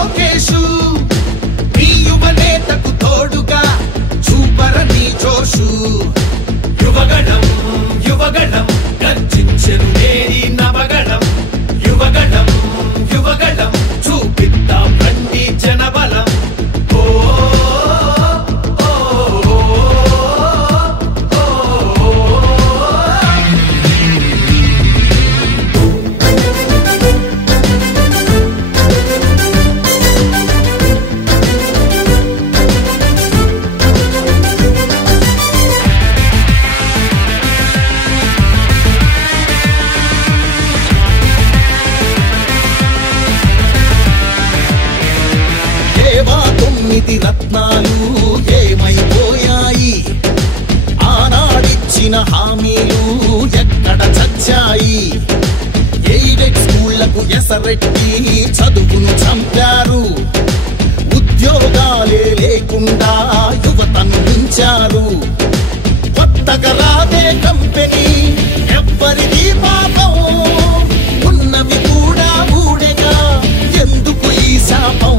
లోకేషు నీ యువనేతకు తోడుగా చూపరని జోషు యువగణం యువగణం గర్జించెను నేరి నవగణం యువగణం యువగణం చూపిద్దాం రండి జనబలం రత్నాలు ఏమైపోయాయి ఆనాడిచ్చిన హామీలు ఎక్కడ చచ్చాయి ఎయిడెడ్ స్కూళ్లకు ఎసరెట్టి చదువును చంపారు ఉద్యోగాలే లేకుండా యువతను ఉంచారు కొత్తగా రాదే కంపెనీ ఎవ్వరిది పాపం ఉన్నవి కూడా ఊడెగా ఎందుకు ఈ శాపం